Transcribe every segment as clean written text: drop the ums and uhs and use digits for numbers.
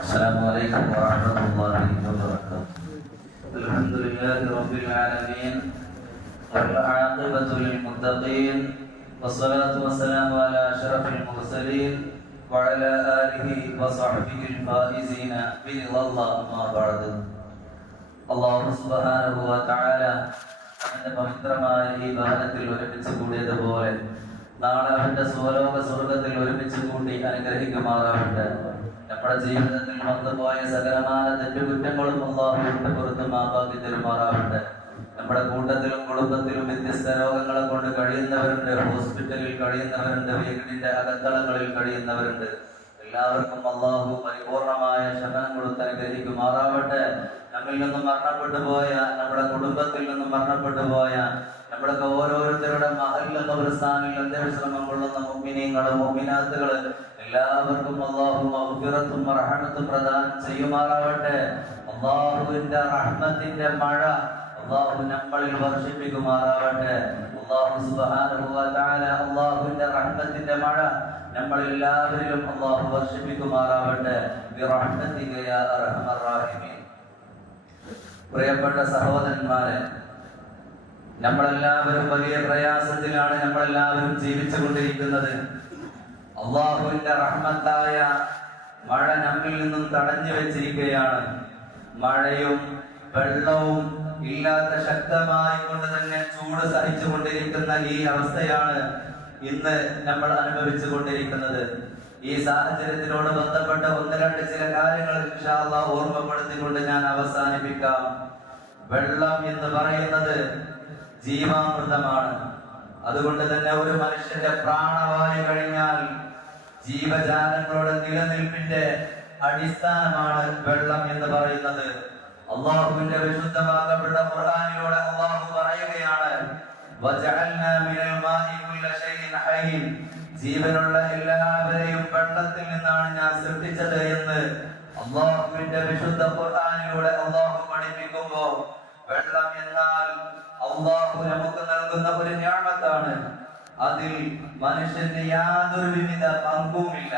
السلام عليكم ورحمة الله وبركاته. الحمد لله رب العالمين والعاقبة للمتقين والصلاة والسلام على أشرف المرسلين وعلى آله وصحبه الفائزين برضا الله أما بعد. അല്ലാഹു സുബ്ഹാനഹു വ തആല അവന്റെ പവിത്രമായ ഈ ഭവനത്തിൽ ഒരുമിച്ച് കൂടിയതുപോലെ നാളെ അവന്റെ സ്വലോക സ്വർഗത്തിൽ ഒരുമിച്ച് കൂട്ടി അനുഗ്രഹിക്കുമാറാവട്ടെ. നമ്മുടെ ജീവിതത്തിൽ വന്നുപോയ സകലമായ തെറ്റുകുറ്റങ്ങളും അല്ലാഹു വിട്ടുപുറത്ത് മാപ്പാക്കി തരുമാറാവട്ടെ. നമ്മുടെ കൂട്ടത്തിലും കുടുംബത്തിലും വ്യത്യസ്ത രോഗങ്ങളെ കൊണ്ട് കഴിയുന്നവരുണ്ട്, ഹോസ്പിറ്റലിൽ കഴിയുന്നവരുണ്ട്, വീടിന്റെ അകത്തളങ്ങളിൽ കഴിയുന്നവരുണ്ട്. എല്ലാവർക്കും അല്ലാഹു പരിപൂർണമായ ശമനം കൊടുത്ത് അനുഗ്രഹിക്കുമാറാവട്ടെ. നമ്മിൽ നിന്നും മരണപ്പെട്ടു പോയ, നമ്മുടെ കുടുംബത്തിൽ നിന്നും മരണപ്പെട്ടു പോയ, നമ്മുടെ ഓരോരുത്തരുടെ മഹല്ല ഖബർസ്ഥാനിൽ അന്ത്യവിശ്രമം കൊള്ളുന്ന മുഅ്മിനീങ്ങളും മുഅ്മിനാത്തുകൾ എല്ലാവർക്കും അല്ലാഹു മഗ്ഫിറത്തും റഹ്മത്തും പ്രദാനം ചെയ്യുമാറാവട്ടെ. അല്ലാഹുവിന്റെ റഹ്മത്തിന്റെ മഴ അല്ലാഹു നമ്മളിൽ വർഷിപ്പിക്കുമാറാവട്ടെ. അല്ലാഹു സുബ്ഹാനഹു വ തആല അല്ലാഹുവിന്റെ റഹ്മത്തിന്റെ മഴ നമ്മളെല്ലാവരിലും അല്ലാഹു വർഷിപ്പിക്കുമാറാവട്ടെ. ബിറഹ്മതിക യാ അർഹമർ റഹീമീൻ. പ്രിയപ്പെട്ട സഹോദരന്മാരെ, നമ്മളെല്ലാവരും വലിയ പ്രയാസത്തിലാണ് നമ്മളെല്ലാവരും ജീവിച്ചുകൊണ്ടിരിക്കുന്നത്. അല്ലാഹുവിന്റെ റഹ്മത്തായ മഴ നമ്മിൽ നിന്നും തടഞ്ഞു വെച്ചിരിക്കുകയാണ്. മഴയും വെള്ളവും ഇല്ലാത്ത ശക്തമായി കൊണ്ട് തന്നെ ചൂട് സഹിച്ചുകൊണ്ടിരിക്കുന്ന ഈ അവസ്ഥയാണ് ഇന്ന് നമ്മൾ അനുഭവിച്ചു കൊണ്ടിരിക്കുന്നത്. ഈ സാഹചര്യത്തിനോട് ബന്ധപ്പെട്ട ഒന്ന് രണ്ട് ചില കാര്യങ്ങൾ ഇൻഷാ അല്ലാഹ് ഓർമ്മപ്പെടുത്തിക്കൊണ്ട് ഞാൻ അവസാനിപ്പിക്കാം. വെള്ളം എന്ന് പറയുന്നത് ജീവാമൃതമാണ്. അതുകൊണ്ട് തന്നെ ഒരു മനുഷ്യന്റെ പ്രാണവായു കഴിഞ്ഞാൽ ജീവജാലങ്ങളുടെ നിലനിൽപ്പിന്റെ അടിസ്ഥാനമാണ് വെള്ളം എന്ന് പറയുന്നത്. അല്ലാഹുവിന്റെ വിശുദ്ധമാക്കപ്പെട്ട ഖുർആനിലൂടെ അല്ലാഹു പറയുകയാണ്, വജഅൽനാ മിനൽ മാഇ കുല്ല ശൈഇൻ ഹയ്യിൻ, ജീവനുള്ള എല്ലാവരെയും വെള്ളത്തിൽ നിന്നാണ് ഞാൻ സൃഷ്ടിച്ചത് എന്ന് അല്ലാഹുവിന്റെ വിശുദ്ധ ഖുർആനിലൂടെ അല്ലാഹു പഠിപ്പിക്കുമ്പോൾ വെള്ളം എന്നാൽ അല്ലാഹു നമുക്ക് നൽകുന്ന ഒരു നിഅമത്താണ്. അതിൽ മനുഷ്യന്റെ യാതൊരു വിധ പങ്കുമില്ല.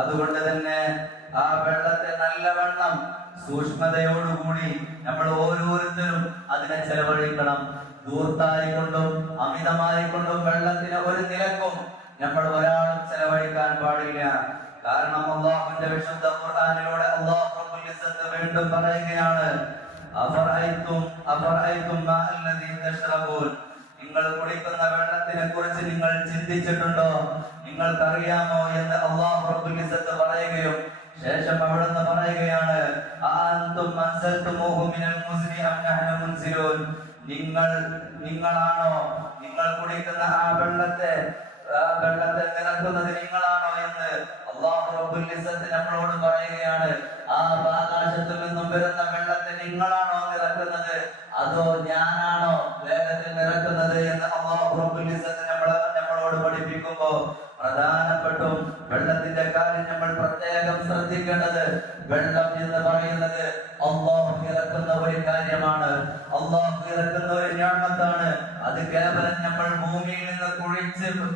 അതുകൊണ്ട് തന്നെ ആ വെള്ളത്തെ നല്ലവണ്ണം സൂക്ഷ്മതയോടുകൂടി നമ്മൾ ഓരോരുത്തരും അതിനെ ചെലവഴിക്കണം. ദൂർത്തായി കൊണ്ടും അമിതമായി കൊണ്ടും വെള്ളത്തിന് ഒരു നിലക്കും നമ്മൾ ഒരാളും ചെലവഴിക്കാൻ പാടില്ല. കാരണം അല്ലാഹുവിന്റെ വിശുദ്ധ ഖുർആനിലൂടെ അല്ലാഹു റബ്ബുൽ ഇസ്സത്ത് വീണ്ടും പറയുകയാണ്, അഫറഅയ്തും മാ അല്ലദീ തശ്റബൂൻ, നിങ്ങൾ കുടിക്കുന്ന വെള്ളത്തിനെ കുറിച്ച് നിങ്ങൾ ചിന്തിച്ചിട്ടുണ്ടോ, നിങ്ങൾക്കറിയാമോ എന്ന് അല്ലാഹു റബ്ബുൽ ഇസ്സത്ത് പറയുകയും ശേഷം അവിടുന്ന് പറയുകയാണ്, അഅൻതും അൻസൽതുമൂഹു മിനൽ മുസ്നി അം നഹ്നു മുൻസിലൂൻ, നിങ്ങളാണോ നിങ്ങൾ കുടിക്കുന്ന ആ വെള്ളത്തെ നിറക്കുന്നത് നിങ്ങളാണോ എന്ന് അല്ലാഹു റബ്ബുൽ ഇസ്സത്ത് നമ്മളോട് പറയുകയാണ്. ആ ആകാശത്തിൽ നിന്നും വരുന്ന വെള്ളത്തെ നിങ്ങളാണോ നിറക്കുന്നത്, അതോ ഞാനാണോ വേഗത്തിൽ നിറക്കുന്നത് എന്ന് അല്ലാഹു റബ്ബുൽ ഇസ്സത്ത് നമ്മളോട് പഠിപ്പിക്കുമ്പോ പ്രധാനപ്പെട്ടും വെള്ളത്തിന്റെ കാര്യം നമ്മൾ പ്രത്യേകം ശ്രദ്ധിക്കേണ്ടത്, വെള്ളം എന്ന് പറയുന്നത് അല്ലാഹു ഇറക്കുന്ന ഒരു കാര്യമാണ്, അല്ലാഹു ഇറക്കുന്ന ഒരു നിഅമത്താണ്. അത് കേവലം നമ്മൾ ഭൂമിയിൽ നിന്ന്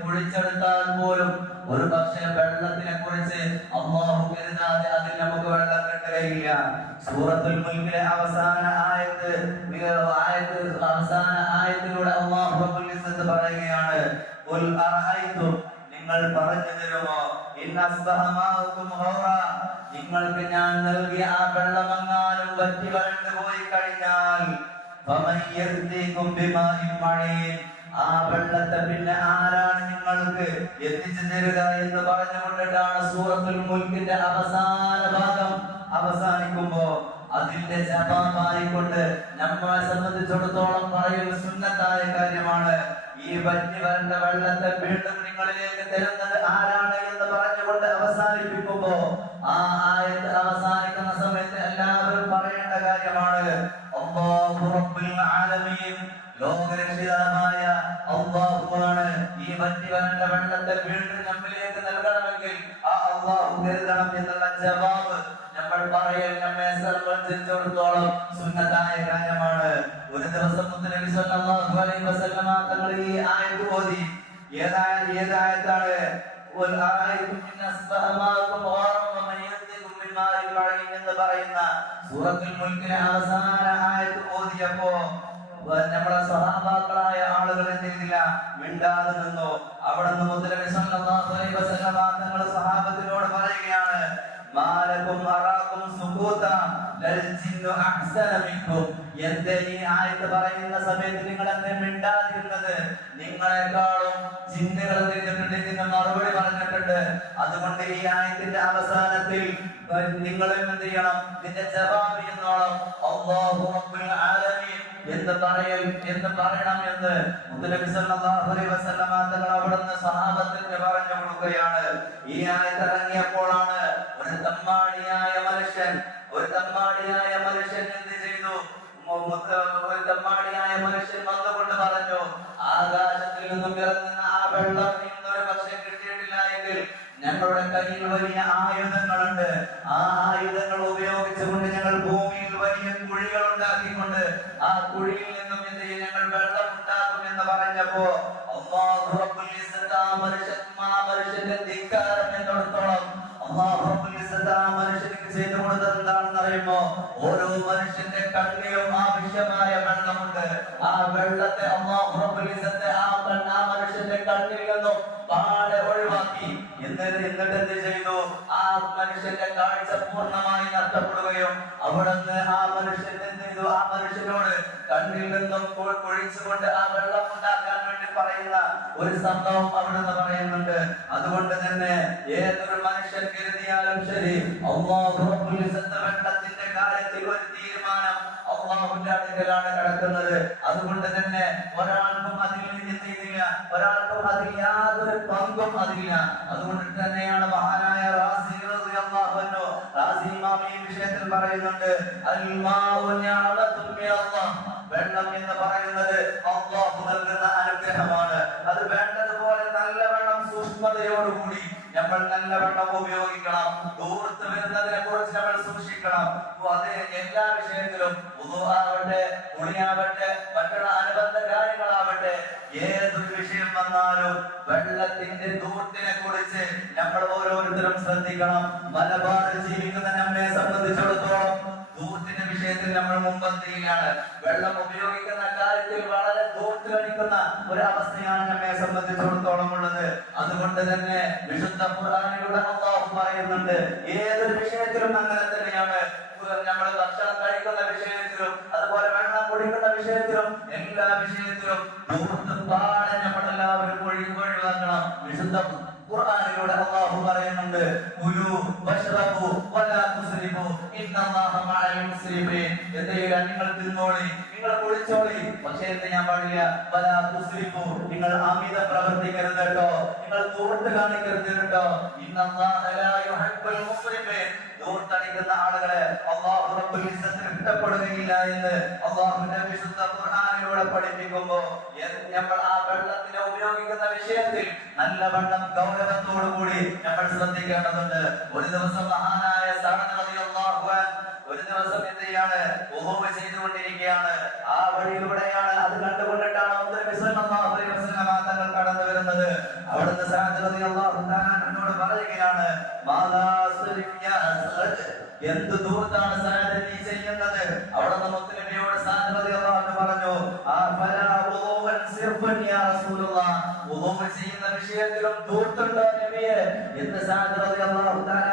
കുഴിച്ചെടുത്താൽ പോലും ഒരു പക്ഷേ വെള്ളത്തിനെ കുറിച്ച് അല്ലാഹു കരുതാതെ അതിൽ നമുക്ക് വെള്ളം കിട്ടുകയില്ല. സൂറത്തുൽ മുൽക്കിലെ അവസാന ആയത്തിലൂടെ അല്ലാഹു റബ്ബുൽ ഇസ്സത്ത് പറയുകയാണ്, ഖുൽ അറഅയ്തും, നിങ്ങൾ പറഞ്ഞു തരുമോ, നിങ്ങൾക്ക് ഞാൻ നൽകിയ ആ വെള്ളമെങ്ങാനും വറ്റി വരണ്ടു പോയി കഴിഞ്ഞാൽ ആ വെള്ളത്തെ പിന്നെ ആരാണ് നിങ്ങൾക്ക് എത്തിച്ചു തരിക എന്ന് പറഞ്ഞുകൊണ്ടിട്ടാണ് സൂറത്തുൽ മുൽക്കിന്റെ അവസാന ഭാഗം അവസാനിക്കുമ്പോ അതിന്റെ ജവാബായിക്കൊണ്ട് നമ്മളെ സംബന്ധിച്ചിടത്തോളം പറയുന്ന സുന്നത്തായ കാര്യമാണ്, ഈ വറ്റി വരണ്ട വെള്ളത്തെ വീണ്ടും നിങ്ങളിലേക്ക് തരുന്നത് ആരാണ് എന്ന് പറഞ്ഞുകൊണ്ട് അവസാനിപ്പിക്കുമ്പോ ആ ആയത്ത് അവസാനിക്കുന്ന സമയത്ത് എല്ലാവരും പറയേണ്ട കാര്യമാണ്, അല്ലാഹു റബ്ബുൽ ആലമീൻ, ലോകരക്ഷിതാവായ അല്ലാഹുവാണ് ഈ വറ്റി വരണ്ട വെള്ളത്തെ വീണ്ടും നമ്മിലേക്ക് നൽകണമെങ്കിൽ ആ അല്ലാഹു കരുതണം എന്നുള്ള ജവാബ് നമ്മൾ പറയൽ നമ്മെ സംബന്ധിച്ചിടത്തോളം സുന്നത്തായ കാര്യമാണ്. ഒരു ദിവസം മുത്തനബി സല്ലല്ലാഹു അലൈഹി വസല്ലമ തങ്ങൾ ഈ ആയത്ത് ഓതി. ഏതായത്താണ്? ഖുൽ അറഅയ്തും ഇൻ അസ്ബഹ മാഅകും ഗാറൻ വമൻ യഅ്തികും ബിമാഇൻ എന്ന് പറയുന്ന സൂറത്തുൽ മുൽക്കിലെ അവസാന ആയത്ത് ഓതിയപ്പോ നമ്മുടെ സ്വഹാബാക്കളായ ആളുകൾ എന്ത് ചെയ്തില്ല, മിണ്ടാതെ നിന്നു. അവിടെ നിന്ന് മുത്തനബി സല്ലല്ലാഹു അലൈഹി വസല്ലം തങ്ങൾ സ്വഹാബത്തിനോട് പറയുകയാണ്, മാലകും അറാകും സുകൂത ലൽ ജിന്നു അഹ്സന മിൻകും. എന്തേ ഈ ആയത്ത് പറയുന്ന സമയത്ത് നിങ്ങൾ എന്നെ മിണ്ടാതിരുന്നത്? നിങ്ങളെക്കാളും ജിന്നുകൾ ചെയ്തിട്ടുണ്ട് എന്ന് മറുപടി പറഞ്ഞിട്ടുണ്ട്. അതുകൊണ്ട് ഈ ആയത്തിന്റെ അവസാനത്തിൽ നിങ്ങൾ എന്ത് ചെയ്യണം, ഇതിന്റെ ജവാബ് എന്നോളം അല്ലാഹു റബ്ബുൽ ആലമീൻ എന്ന് പറയണം എന്ന് മുത്തനബി സല്ലല്ലാഹു അലൈഹി വസല്ലം തങ്ങൾ അവിടുന്ന് സ്വഹാബത്തിന് പറഞ്ഞു കൊടുക്കുകയാണ്. ഈ ആയത്ത് ഇറങ്ങിയപ്പോഴാണ് ഒരു തമ്മാടിയായ മനുഷ്യൻ എന്ത് ചെയ്തു? ഒരു തമ്മാടിയായ മനുഷ്യൻ വന്നുകൊണ്ട് പറഞ്ഞു, ആകാശത്തിൽ നിന്നും ഇറങ്ങുന്ന ആ വെള്ളം ഇന്നൊരു പക്ഷെ കിട്ടിയിട്ടില്ല എങ്കിൽ ഞങ്ങളുടെ കയ്യിൽ വലിയ ആയുധങ്ങളുണ്ട്. ആ ആയുധങ്ങൾ ഉപയോഗിച്ചുകൊണ്ട് ഞങ്ങൾ ഭൂമിയിൽ വലിയ കുഴികൾ ഉണ്ടാക്കിക്കൊണ്ട് ആ കുഴിയിൽ നിന്നും എന്ത് ചെയ്യും, ഞങ്ങൾ വെള്ളം ഉണ്ടാക്കും എന്ന് പറഞ്ഞപ്പോ അല്ലാഹു റബ്ബുൽ ഇസ്സത്ത് ആ മനുഷ്യന്റെ ധിക്കാരം എന്നിടത്തോളം അല്ലാഹു റബ്ബുൽ ഇസ്സത്ത് ആ മനുഷ്യർക്ക് ചെയ്തു കൊടുത്തത് എന്താണെന്ന് അറിയുമോ? ഓരോ മനുഷ്യന്റെ കണ്ണിലും ആവശ്യമായ വെള്ളമുണ്ട്. ആ വെള്ളത്തെ അല്ലാഹു റബ്ബുൽ ഇസ്സത്ത് ആ മനുഷ്യന്റെ കണ്ണിൽ നിന്നും പാടെ ഒഴിവാക്കി. എന്നിട്ട് എന്ത് ചെയ്തു? ആ മനുഷ്യന്റെ കാഴ്ച പൂർണ്ണമായി നഷ്ടപ്പെടുകയും അവിടുന്ന് ആ മനുഷ്യൻ എന്ത് ചെയ്തു? ആ മനുഷ്യനോട് കണ്ണിൽ നിന്നും കൊഴിച്ചുകൊണ്ട് ആ വെള്ളം ഉണ്ടാക്കാൻ വേണ്ടി പറയുന്ന ഒരു സംഭവം അവിടുന്ന് പറയുന്നുണ്ട്. അതുകൊണ്ട് തന്നെ ഏതൊരു മനുഷ്യൻ കരുതിയാലും ശരി, അല്ലാഹു റബ്ബുൽ ഇസ്സത്ത് വെള്ളത്തിന്റെ കാര്യത്തിൽ ഒരു തീരുമാനം അല്ലാഹുവിന്റെ അടുക്കലാണ് കിടക്കുന്നത്. അതുകൊണ്ട് തന്നെ ഒരാൾക്കും അതിൽ യാതൊരു പങ്കും അതില്ല. അതുകൊണ്ട് തന്നെയാണ് മഹാനായ റാസി റളിയല്ലാഹു അൻഹു ഈ വിഷയത്തിൽ പറയുന്നുണ്ട്, വെള്ളം എന്ന് പറയുന്നത് അല്ലാഹു നൽകുന്ന അനുഗ്രഹമാണ്. അത് വേണ്ടതുപോലെ നല്ലവണ്ണം സൂക്ഷ്മതയോടുകൂടി നമ്മൾ നല്ലവണ്ണം ഉപയോഗിക്കണം. ദൂരത്ത് വരുന്നതിനെ കുറിച്ച് നമ്മൾ സൂക്ഷിക്കണം. അത് എല്ലാ വിഷയത്തിലും ആവട്ടെ, കുളിയാവട്ടെ, മറ്റുള്ള അനുബന്ധ കാര്യങ്ങളാവട്ടെ, ഏതൊരു വിഷയം വന്നാലും വെള്ളത്തിന്റെ ദൂരത്തിനെ കുറിച്ച് നമ്മൾ ഓരോരുത്തരും ശ്രദ്ധിക്കണം. മലബാറിൽ ജീവിക്കുന്ന നമ്മെ സംബന്ധിച്ചിടത്തോളം ദൂരത്തിന്റെ വിഷയത്തിൽ നമ്മൾ മുമ്പന്തിയിലാണ്. വെള്ളം ഉപയോഗിക്കുന്ന കാര്യത്തിൽ വളരെ ദൂരത്തിലടിക്കുന്ന ഒരു അവസ്ഥയാണ് നമ്മെ സംബന്ധിച്ചിടത്തോളം ഉള്ളത്. അതുകൊണ്ട് തന്നെ വിശുദ്ധ ഖുർആനിലൂടെ അല്ലാഹു പറയുന്നുണ്ട്, ഏതൊരു വിഷയത്തിലും അങ്ങനെ തന്നെയാണ്. നമ്മൾ ഭക്ഷണം കഴിക്കുന്ന വിഷയത്തിലും അതുപോലെ വെള്ളം കുടിക്കുന്ന വിഷയത്തിലും എല്ലാ വിഷയത്തിലും പാടെ നമ്മളെല്ലാവരും ഒഴിവാക്കണം. വിശുദ്ധ ഖുർആനിലൂടെ അല്ലാഹു പറയുന്നുണ്ട്, കുലു വശ്റബു വലാ തുസ്രിഫു ഇന്നല്ലാഹ മഅൽ മുസ്രിഫീൻ. നിങ്ങൾ തിന്നോളി, നിങ്ങൾ കുടിച്ചോളി, പക്ഷേ എന്ത് ചെയ്യാൻ പാടില്ല? വലാ തുസ്രിഫു, നിങ്ങൾ അമിത പ്രവർത്തിക്കരുത് കേട്ടോ, നിങ്ങൾ ദൂർത്ത് കാണിക്കരുത് കേട്ടോ. ഇന്നല്ലാഹ ലാ യുഹിബ്ബുൽ മുസ്രിഫീൻ, ദൂർത്തടിക്കുന്ന ആളുകളെ അല്ലാഹു റബ്ബുൽ ഇസ്സത്തിന് ഇഷ്ടപ്പെടുകയില്ല എന്ന് അല്ലാഹുവിന്റെ വിശുദ്ധ ഖുർആനിലൂടെ പഠിപ്പിക്കുമ്പോൾ നമ്മൾ ആ വെള്ളത്തിനെ ഉപയോഗിക്കുന്ന വിഷയത്തിൽ നല്ലവണ്ണം ഗൗരവത്തോടു കൂടി നമ്മൾ ശ്രദ്ധിക്കേണ്ടതുണ്ട്. ഒരു ദിവസം മഹാനായ സഅദ് റളിയല്ലാഹു അൻഹു ഒരു ദിവസം എന്ത് ചെയ്യാണ്? വുളൂ ചെയ്തുകൊണ്ടിരിക്കുകയാണ്. ആ വഴിയിലൂടെയാണ്, അത് കണ്ടുകൊണ്ടിട്ടാണ് മുത്തനബി സല്ലല്ലാഹു അലൈഹി വസല്ലം തങ്ങൾ കടന്നു വരുന്നത്. അവിടുന്ന് സഅദ് റളിയല്ലാഹു തആലയോട് പറയുകയാണ്, മാലാ സരിം യാ സഅദ്, എന്ത് ദൂർത്താണ് സഅദ് നീ ചെയ്യുന്നത്? അവിടുന്ന് മുത്തനബിയോട് സഅദ് റളിയല്ലാഹു അൻഹു പറഞ്ഞു, അഫലാ വുളൂഅൻ സിർഫൻ യാ റസൂലുള്ളാഹ്, വുളൂ ചെയ്യുന്ന വിഷയത്തിലും ദൂർത്തുണ്ടോ നബിയെ എന്ന് സഅദ് റളിയല്ലാഹു തആല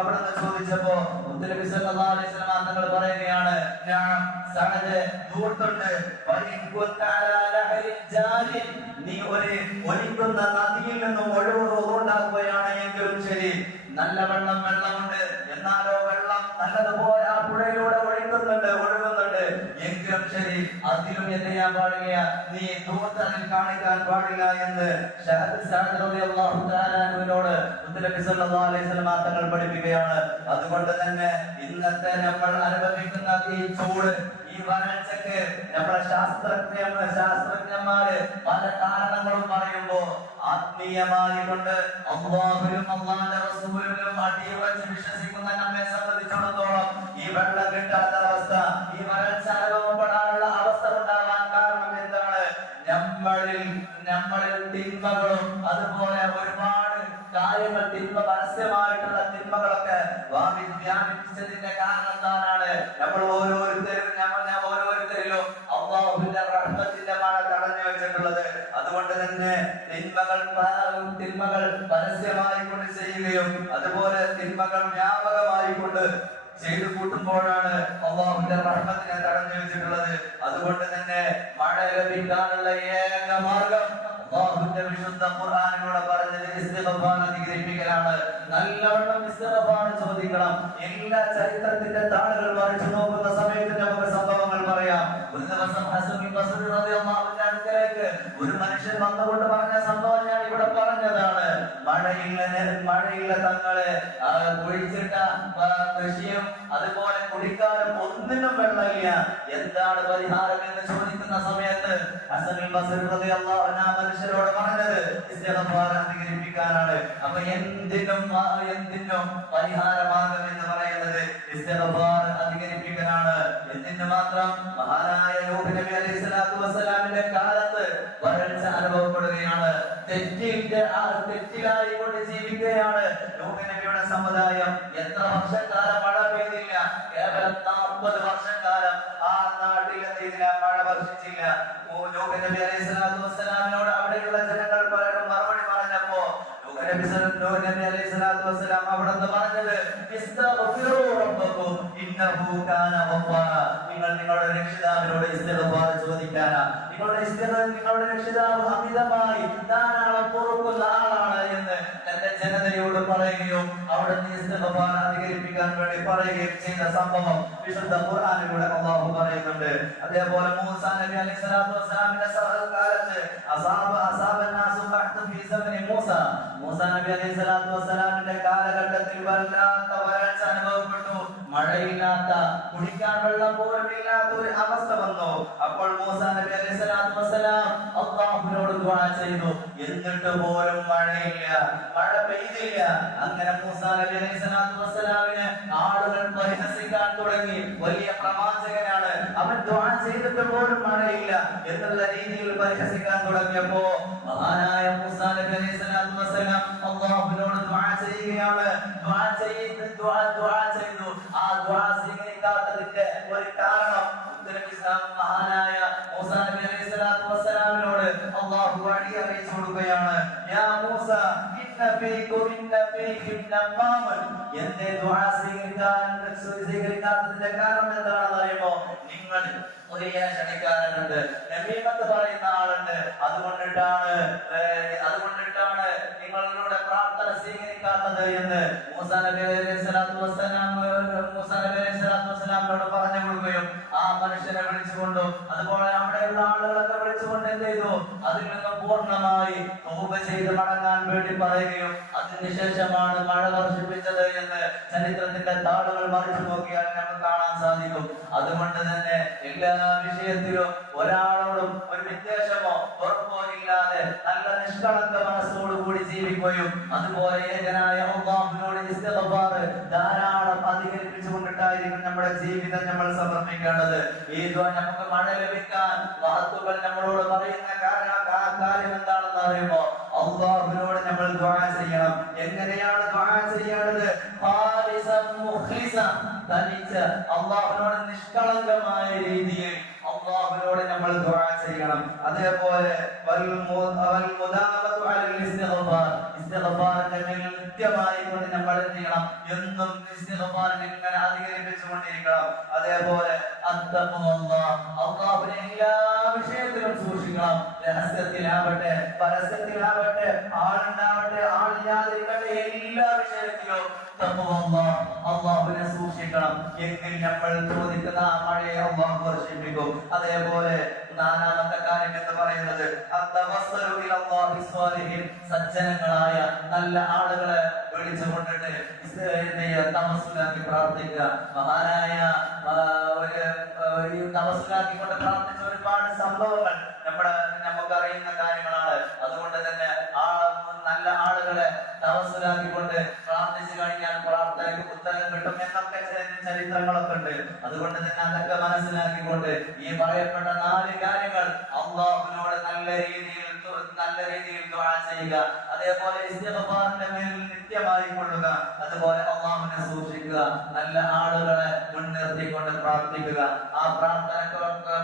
അവിടുന്ന് ചോദിച്ചപ്പോ മുത്തനബി സല്ലല്ലാഹു അലൈഹി വസല്ലം തങ്ങൾ പറയുകയാണ്, നഅം സഅദ് ദൂർത്തുണ്ട്. വഇൻ കുൻത അലാ ലഹരി ജാരി, നീ ഒരു ഒലിക്കുന്ന നദിയിൽ നിന്നും ഒഴുകുണ്ടാക്കുകയാണ് എങ്കിലും ശരി, നല്ല വെള്ളമുണ്ട്, എന്നാലോ വെള്ളം നല്ലതുപോലെ ആ പുഴയിലൂടെ ഒഴുകുന്നുണ്ട് എങ്കിലും ശരി, അതിലും എന്ത് ചെയ്യാൻ പാടില്ല, നീ ദൂർത്തതിൽ കാണിക്കാൻ പാടില്ല എന്ന് സഅദ് റളിയല്ലാഹു തആല അൻഹുവിനോട് മുത്തനബി സല്ലല്ലാഹു അലൈഹി വസല്ലം തങ്ങൾ പഠിപ്പിക്കുകയാണ്. അതുകൊണ്ട് തന്നെ ഇന്നത്തെ നമ്മൾ അനുഭവിക്കുന്ന ഈ ചൂട്, ഈ വരൾച്ചക്ക് നമ്മുടെ ശാസ്ത്രജ്ഞന്മാര് പല കാരണങ്ങളും പറയുമ്പോ ആത്മീയമായി കൊണ്ട് അല്ലാഹുവിലും അല്ലാഹുവിന്റെ റസൂലിലും അടിയുറച്ച് വിശ്വസിക്കുന്ന നമ്മെ സംബന്ധിച്ചിടത്തോളം ഈ വെള്ളം കിട്ടാത്ത അവസ്ഥ, ഈ വരൾച്ച അനുഭവപ്പെടാനുള്ള അവസ്ഥ ഉണ്ടാവാൻ കാരണം എന്താണ്? നമ്മളിൽ തിന്മകളും അതുപോലെ ഒരുപാട് കാര്യങ്ങൾ, പരസ്യമായിട്ടുള്ള തിന്മകളൊക്കെ വ്യാപിച്ചതിന് ലഭിച്ചതിന്റെ കാരണം എന്താണ്? നമ്മൾ ഓരോരുത്തരിലും അല്ലാഹുവിന്റെ റഹ്മത്തിന്റെ മഴ തടഞ്ഞു വെച്ചിട്ടുള്ളത്. അതുകൊണ്ട് തന്നെ തിന്മകൾ പരസ്യമായി കൊണ്ട് ചെയ്യുകയും അതുപോലെ തിന്മകൾ വ്യാപകമായി കൊണ്ട് ചെയ്തു കൂട്ടുമ്പോഴാണ് അല്ലാഹുവിന്റെ റഹ്മത്തിനെ തടഞ്ഞു വെച്ചിട്ടുള്ളത്. അതുകൊണ്ട് തന്നെ മഴ ലഭിക്കാനുള്ള ഏക മാർഗം അല്ലാഹുവിന്റെ വിശുദ്ധ ഖുർആനിലൂടെ പറഞ്ഞത് ഇസ്തിഗ്ഫാർ അധികരിപ്പിക്കലാണ്. നല്ലവണ്ണം ഇസ്തിഗ്ഫാർ ചോദിക്കണം. എല്ലാ ചരിത്രത്തിന്റെ താളുകൾ മറിച്ചു നോക്കുന്ന സമയത്ത് നമുക്ക് സംഭവങ്ങൾ പറയാം. ഒരു ദിവസം ഹസൻ ബസ്രി റളിയല്ലാഹു അൻഹു അടുക്കലേക്ക് ഒരു മനുഷ്യൻ വന്നുകൊണ്ട് പറഞ്ഞ സംഭവം ഞാൻ ഇവിടെ പറഞ്ഞതാണ്. മഴയില്ല തങ്ങളെ കുഴിച്ചിട്ട കൃഷിയും അതുപോലെ കുടിക്കാനും ഒന്നിനും വെള്ളമില്ല, എന്താണ് പരിഹാരം എന്ന് ചോദിക്കുന്ന സമയത്ത് ഹസൻ ബസ്രി റളിയല്ലാഹു അൻഹു മനുഷ്യരോട് പറഞ്ഞത് ഇസ്തിഗ്ഫാർ അധികരിപ്പിക്കാനാണ്. അപ്പൊ എന്തിനും പരിഹാരമാർഗം എന്ന് പറയുന്നത് ഇസ്തിഗ്ഫാർ അധികരിപ്പിക്കലാണ്. എന്തിനു മാത്രം? മഹാനായ നൂഹ് നബി അലൈഹി സ്വലാത്തു വസ്സലാമിന്റെ കാലത്ത് വരൾച്ച അനുഭവപ്പെടുകയാണ്. തെറ്റിലായി കൊണ്ട് ജീവിക്കുകയാണ് നൂഹ് നബിയുടെ സമുദായം. എത്ര വർഷക്കാലം മഴ പെയ്തില്ല? കേവലം 40 വർഷക്കാലം ആ നാട്ടിൽ മഴ വർഷിച്ചില്ല. നൂഹ് നബി അലൈഹി സ്വലാത്തു വസ്സലാമിനോട് അവിടെയുള്ള ജനങ്ങൾ പലരും മറുപടി പറഞ്ഞപ്പോ നൂഹ് നബി അലൈഹി സ്വലാത്തു വസ്സലാം അവിടുന്ന് പറഞ്ഞത് ഇസ്തഗ്ഫിറൂ റബ്ബക്കും ഇന്നഹു കാന ഗഫാറ. നിങ്ങൾ നിങ്ങളുടെ രക്ഷിതാവിനോട് ഇസ്തിഗ്ഫാർ ചോദിക്കാനാ. നിങ്ങളുടെ രക്ഷിതാവ് അമിതമായി ധാരാളം പൊറുക്കുന്ന ആളാണ് എന്ന് തന്റെ ജനതയോട് പറയുകയും അവിടുന്ന് ഇസ്തിഗ്ഫാർ അധികരിപ്പിക്കാൻ വേണ്ടി പറയുകയും ചെയ്ത സംഭവം വിശുദ്ധ ഖുർആനിലൂടെ അല്ലാഹു പറയുന്നുണ്ട്. അതേപോലെ മൂസാ നബി അലൈഹി സ്വലാത്തു വസ്സലാമിന്റെ കാലത്ത് മൂസാ നബി അലൈഹി സ്വലാത്തു വസ്സലാമിന്റെ കാലഘട്ടത്തിൽ വല്ലാത്ത വരൾച്ച അനുഭവപ്പെട്ടു. മഴയില്ലാത്ത, കുടിക്കാൻ വെള്ളം പോലും ഇല്ലാത്ത ഒരു അവസ്ഥ വന്നു. അപ്പോൾ മൂസാ നബി അലൈഹി സ്വലാത്തു വസ്സലാം അല്ലാഹുവിനോട് ദുആ ചെയ്തു. എന്നിട്ട് പോലും മഴയില്ല, മഴ പെയ്തില്ല. അങ്ങനെ മൂസാ നബി അലൈഹി സ്വലാത്തു വസ്സലാമിനെ ആളുകൾ പരിഹസിക്കാൻ തുടങ്ങി. വലിയ പ്രവാചകനാണ്, അവൻ ദുആ ചെയ്തിട്ട് പോലും മഴയില്ല എന്നുള്ള രീതിയിൽ പരിഹസിക്കാൻ തുടങ്ങിയപ്പോ മഹാനായ മൂസാ നബി അലൈഹി സ്വലാത്തു വസ്സലാം അല്ലാഹുവിനോട് ദുആ ചെയ്യുകയാണ്. ദുആ ചെയ്തു. ആ ദുആ സ്വീകരിക്കാത്തതിന്റെ ഒരു കാരണം മഹാനായ മൂസാ നബി അലൈഹി സ്വലാത്തു വസ്സലാമിനോട് അല്ലാഹു വഹി അറിയിച്ചു കൊടുക്കുകയാണ്. യാ മൂസ ഇന്ന ഫീഹിം നമാമൻ. എന്റെ ദുആ സ്വീകരിക്കാത്തതിന്റെ കാരണം എന്താണെന്ന് അറിയുമോ? നിങ്ങൾ ഒരു ക്ഷണിക്കാനുണ്ട്, നബീമത്ത് പറയുന്ന ആളുണ്ട്. അതുകൊണ്ടിട്ടാണ് നിങ്ങളുടെ പ്രാർത്ഥന സ്വീകരിക്കാത്തത് എന്ന് മൂസാ നബി അലൈഹി സ്വലാത്തു വസ്സലാമിനോട് പറഞ്ഞു കൊടുക്കുകയും ആ മനുഷ്യനെ വിളിച്ചുകൊണ്ടു അതുപോലെ അവിടെയുള്ള ആളുകളൊക്കെ വിളിച്ചുകൊണ്ട് എന്ത് ചെയ്തു? അതിൽ നിന്നും പൂർണ്ണമായി തൗബ ചെയ്ത് മടങ്ങാൻ വേണ്ടി പറയുകയും അതിനുശേഷമാണ് മഴ വർഷിപ്പിച്ചത് എന്ന് ചരിത്രത്തിന്റെ താളുകൾ മറിച്ചു നോക്കിയാൽ നമുക്ക് കാണാൻ സാധിക്കും. അതുകൊണ്ട് തന്നെ എല്ലാ വിഷയത്തിലും ഒരാളോടും ഒരു വിദ്വേഷമോ ഉറപ്പോ ഇല്ലാതെ നല്ല നിഷ്കളങ്ക മനസ്സോടുകൂടി ജീവിക്കുകയും അതുപോലെ ഏകനായ അല്ലാഹുവിനോട് ഇസ്തിഗ്ഫാർ ധാരാളം അധികരിപ്പിച്ചുകൊണ്ടിട്ടായിരിക്കും നമ്മുടെ ജീവിതം നമ്മൾ സമർപ്പിക്കേണ്ടത്. ഈ നമുക്ക് മഴ ലഭിക്കാൻ മഹത്തുക്കൾ നമ്മളോട് പറയുന്ന കാര്യം എന്താണെന്ന് അറിയുമോ? അല്ലാഹുവിനോട് നമ്മൾ ദുആ ചെയ്യണം. എങ്ങനെയാണ് ദുആ ചെയ്യേണ്ടത്? ഖാലിസൻ മുഖ്ലിസൻ, തനിച്ച് അല്ലാഹുവിനോട് നിഷ്കളങ്കമായ രീതിയിൽ അല്ലാഹുവിനോട് നമ്മൾ ദുആ ചെയ്യണം. അതേപോലെ ഇസ്തിഗ്ഫാറിന്റെ മേൽ നിത്യമായി കൊണ്ട് നമ്മൾ ചെയ്യണം. എന്നും ഇസ്തിഗ്ഫാറിനെ ഇങ്ങനെ അധികരിപ്പിച്ചുകൊണ്ടിരിക്കണം. അതേപോലെ അല്ലാഹുവിനെ എല്ലാ വിഷയത്തിലും സൂക്ഷിക്കണം. രഹസ്യത്തിലാവട്ടെ, പരസ്യത്തിലാവട്ടെ, ആളുണ്ടാവട്ടെ, ആളില്ലാതിരിക്കട്ടെ, എല്ലാ വിഷയത്തിലും അല്ലാഹുവിനെ സൂക്ഷിക്കണം. എങ്കിൽ നമ്മൾ ചോദിക്കുന്ന ആ മഴയെ അല്ലാഹു വർഷിപ്പിക്കും. അതേപോലെ നാലാമത്തെ കാര്യം എന്ന് പറയുന്നത് സജ്ജനങ്ങളായ നല്ല ആളുകളെ വിളിച്ചുകൊണ്ടിട്ട് തമസ്സുലാക്കി പ്രാർത്ഥിക്കുക. മഹാനായ തമസ്സുലാക്കിക്കൊണ്ട് പ്രാർത്ഥിച്ച ഒരുപാട് സംഭവങ്ങൾ നമുക്കറിയുന്ന കാര്യങ്ങളാണ്. അതുകൊണ്ട് തന്നെ ആ നല്ല ആളുകളെ തവസ്സുലാക്കിക്കൊണ്ട് പ്രാർത്ഥിച്ചു കഴിഞ്ഞാൽ പ്രാർത്ഥനയ്ക്ക് ഉത്തരം കിട്ടും എന്നൊക്കെ ചരിത്രങ്ങളൊക്കെ ഉണ്ട്. അതുകൊണ്ട് തന്നെ അതൊക്കെ മനസ്സിലാക്കിക്കൊണ്ട് ഈ പറയപ്പെട്ട 4 കാര്യങ്ങൾ അല്ലാഹുവിനോട് നല്ല രീതിയിൽ ദുആ ചെയ്യുക. അതേപോലെ ഇസ്തിഗ്ഫാറിന്റെ മേൽ നിത്യമായി കൊള്ളുക. അതുപോലെ അള്ളാഹുവിനെ സൂക്ഷിക്കുക, നല്ല ആളുകളെ മുൻനിർത്തിക്കൊണ്ട് പ്രാർത്ഥിക്കുക. ആ പ്രാർത്ഥനക്ക്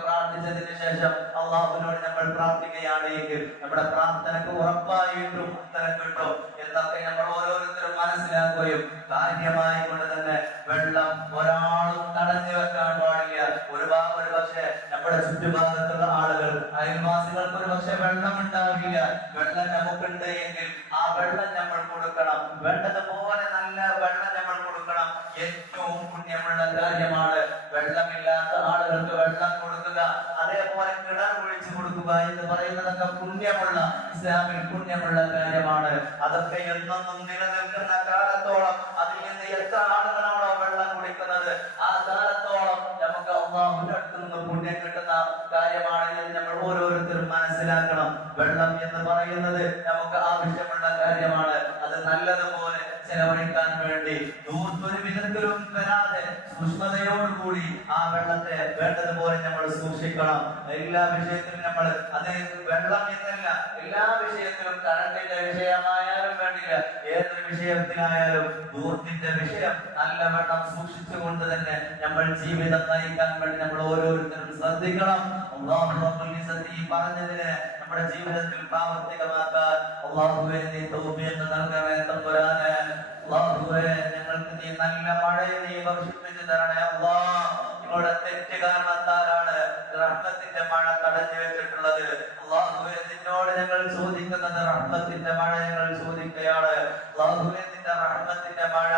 പ്രാർത്ഥിച്ചതിന് ശേഷം അള്ളാഹുവിനോട് നമ്മൾ പ്രാർത്ഥിക്കുകയാണ് എങ്കിൽ നമ്മുടെ പ്രാർത്ഥനക്ക് ഉറപ്പായിട്ടും ഉത്തരം കിട്ടും എന്നൊക്കെ നമ്മൾ ഓരോരുത്തരും മനസ്സിലാക്കുകയും കാര്യമായി കൊണ്ട് തന്നെ വെള്ളം ഒരാളും തടഞ്ഞു വെക്കാൻ പാടില്ല. ഒരു പക്ഷേ നമ്മുടെ ചുറ്റുഭാഗത്തുള്ള ആളുകൾ, അയൽവാസികൾക്ക് ഒരു പക്ഷെ വെള്ളം ഉണ്ടാവില്ല. വെള്ളം നമുക്കുണ്ട് എങ്കിൽ ആ വെള്ളം നമ്മൾ കൊടുക്കണം. വേണ്ടതുപോലെ നല്ല വെള്ളം നമ്മൾ കൊടുക്കണം. ഏറ്റവും പുണ്യമുള്ള കാര്യമാണ് വെള്ളമില്ലാത്ത ആളുകൾക്ക് വെള്ളം കൊടുക്കുക. അതേപോലെ കിണർ കുഴിച്ചു കൊടുക്കുക എന്ന് പറയുന്നതൊക്കെ പുണ്യമുള്ള, ഇസ്ലാമിൽ പുണ്യമുള്ള കാര്യമാണ്. അതൊക്കെ എന്നൊന്നും നിലനിൽക്കുന്ന കാലത്തോളം അതിൽ നിന്ന് എത്ര ആളുകളാണോ വെള്ളം കുടിക്കുന്നത് ആ കാലത്തോളം നമുക്ക് അല്ലാഹുവിന്റെ അടുത്ത് നിന്ന് പുണ്യം കിട്ടുന്ന കാര്യമാണ് എന്ന് നമ്മൾ ഓരോരുത്തരും മനസ്സിലാക്കണം. വെള്ളം എന്ന് പറയുന്നത് നമുക്ക് ആവശ്യമുള്ള കാര്യമാണ്. അത് നല്ലതുപോലെ ചെലവഴിക്കാൻ വേണ്ടി ദൂർത്തൊരു വിധത്തിലും വരാതെ സൂക്ഷ്മതയോടുകൂടി ആ വെള്ളത്തെ വേണ്ടതുപോലെ നമ്മൾ സൂക്ഷിക്കണം. എല്ലാ വിഷയത്തിലും നമ്മൾ അത് വെള്ളം എന്നല്ല, എല്ലാ വിഷയത്തിലും കറണ്ടിന്റെ വിഷയമായാലും വേണ്ടില്ല, ഏതൊരു വിഷയത്തിലായാലും ദൂർത്തിന്റെ വിഷയം നല്ല വെള്ളം സൂക്ഷിച്ചുകൊണ്ട് തന്നെ നമ്മൾ ജീവിതം നയിക്കാൻ വേണ്ടി നമ്മൾ ഓരോരുത്തരും ശ്രദ്ധിക്കണം. അല്ലാഹു റബ്ബുൽ ഇസ്സത്തി പറഞ്ഞതിനെ നമ്മുടെ ജീവിതത്തിൽ പ്രാവർത്തികമാക്കാൻ അല്ലാഹുവേ നീ തൗഫീഖ് നൽകണേ തമ്പുരാനെ. അല്ലാഹുവേ ഞങ്ങൾക്ക് നീ നല്ല മഴയെ നീ വർഷിപ്പിച്ചു തരണേ അല്ലാഹ്. നിങ്ങളുടെ തെറ്റ് കാരണത്താലാണ് റഹ്മത്തിന്റെ മഴ തടഞ്ഞു വെച്ചിട്ടുള്ളത്. അല്ലാഹുവേ നിന്നോട് ഞങ്ങൾ ചോദിക്കുന്നത് റഹ്മത്തിന്റെ മഴ ഞങ്ങൾ ചോദിക്കുകയാണ്. അല്ലാഹുവേ നിന്റെ റഹ്മത്തിന്റെ മഴ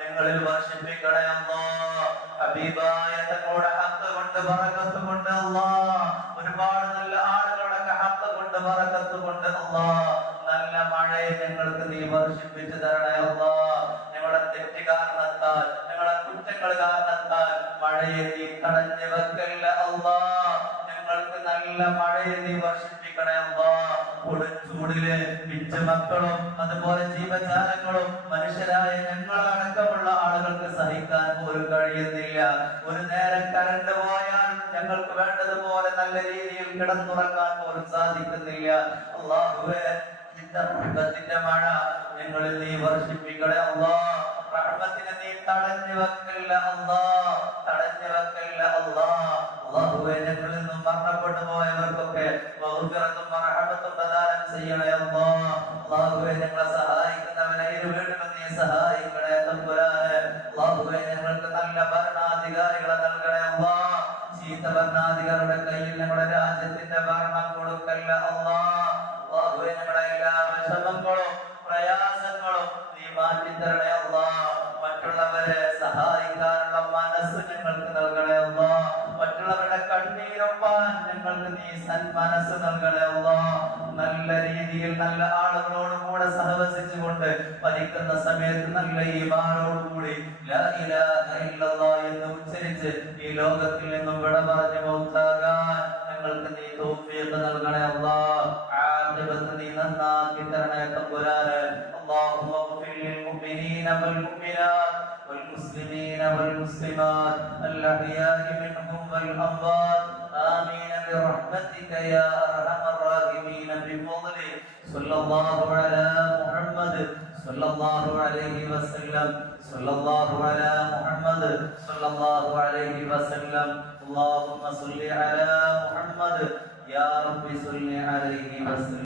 ഞങ്ങളിൽ വർഷിപ്പിക്കണേ അല്ലാഹ്. ഹബീബായ തങ്ങളുടെ ഹഖ് കൊണ്ട് ബറകത്ത് കൊണ്ട് അല്ലാഹ്, ഒരുപാട് നല്ല ആളുകളുടെ ഹഖ് കൊണ്ട് ബറകത്ത് കൊണ്ട് അല്ലാഹ് നല്ല മഴയെ ഞങ്ങൾക്ക് നീ വർഷിപ്പിച്ചു തരണേ അല്ലാഹ്. ഞങ്ങളുടെ തെറ്റ് കാരണത്താൽ, ഞങ്ങളുടെ കുറ്റങ്ങൾ കാരണത്താൽ മഴയെ നീ തടഞ്ഞു വെക്കല്ല അല്ലാഹ്. ഞങ്ങൾക്ക് നല്ല മഴയെ നീ വർഷിപ്പിക്കണേ അല്ലാഹ്. കൊടുംചൂടിലെ പിഞ്ചു മക്കളും അതുപോലെ ജീവജാലങ്ങളും മനുഷ്യരായ ഞങ്ങളടക്കമുള്ള ആളുകൾക്ക് സഹിക്കാൻ പോലും കഴിയുന്നില്ല. ഒരു നേരം കറണ്ട് പോയാൽ ഞങ്ങൾക്ക് വേണ്ടതുപോലെ നല്ല രീതിയിൽ കിടന്നുറങ്ങാൻ പോലും സാധിക്കുന്നില്ല. അല്ലാഹുവേ നിന്റെ റഹ്മത്തിന്റെ മഴ ഞങ്ങളിൽ നീ വർഷിപ്പിക്കണേ അല്ലാഹ്. റഹ്മത്തിനെ നീ തടഞ്ഞു വെക്കല്ല അല്ലാഹ്, തടഞ്ഞു വെക്കല്ല അല്ലാഹ്. അല്ലാഹുവേ ഞങ്ങളിൽ നിന്നും മരണപ്പെട്ടു പോയവർക്കൊക്കെ മഗ്ഫിറത്തും റഹ്മത്തും പ്രദാനം ചെയ്യണേ അല്ലാഹ്. അല്ലാഹുവേ ഞങ്ങളെ സഹായിക്കുന്നവനെ ഇരുവീട്ടിലും നീ സഹായിക്കണേ തമ്പുരാനെ. അല്ലാഹുവേ ഞങ്ങൾക്ക് നല്ല ഭരണാധികാരികളെ നൽകണേ അല്ലാഹ്. ചീത്ത ഭരണാധികാരികളുടെ കയ്യിൽ ഞങ്ങളുടെ രാജ്യത്തിന്റെ ഭരണം കൊടുക്കല്ല അല്ലാഹ്. അല്ലാഹുവേ ഞങ്ങളുടെ എല്ലാ വിഷമങ്ങളും പ്രയാസങ്ങളും നീ മാറ്റിത്തരണേ അല്ലാഹ്. മറ്റുള്ളവരെ സഹായിക്കാനുള്ള മനസ്സ് ഞങ്ങൾക്ക് നൽകണേ അല്ലാഹ്. മറ്റുള്ളവരുടെ കണ്ണീരൊപ്പാൻ ഞങ്ങൾക്ക് നീ സന്മനസ്സ് നൽകണേ അല്ലാഹ്. നല്ല രീതിയിൽ നല്ല ആളുകളോട് കൂടെ സഹവസിച്ചുകൊണ്ട് മരിക്കുന്ന സമയത്ത് നല്ല ഈമാനോടുകൂടി ലാ ഇലാഹ ഇല്ലല്ലാഹ് എന്ന് ഉച്ചരിച്ച് ഈ ലോകത്തിൽ നിന്നും വിട പറഞ്ഞ് മൗത്താകാൻ ഞങ്ങൾക്ക് നീ തൗഫീഖ് നൽകണേ അല്ലാഹ്. ആഖിബത്ത് നീ നന്നാക്കി തരണേ തമ്പുരാനെ. اللهم اغفر للمؤمنين والمؤمنات والمسلمين والمسلمات الأحياء منهم والأموات آمين برحمتك يا أرحم الراحمين بفضلك. صلى الله على محمد صلى الله عليه وسلم صلى الله على محمد صلى الله عليه وسلم. اللهم صل على محمد يا رب صل عليه وسلم.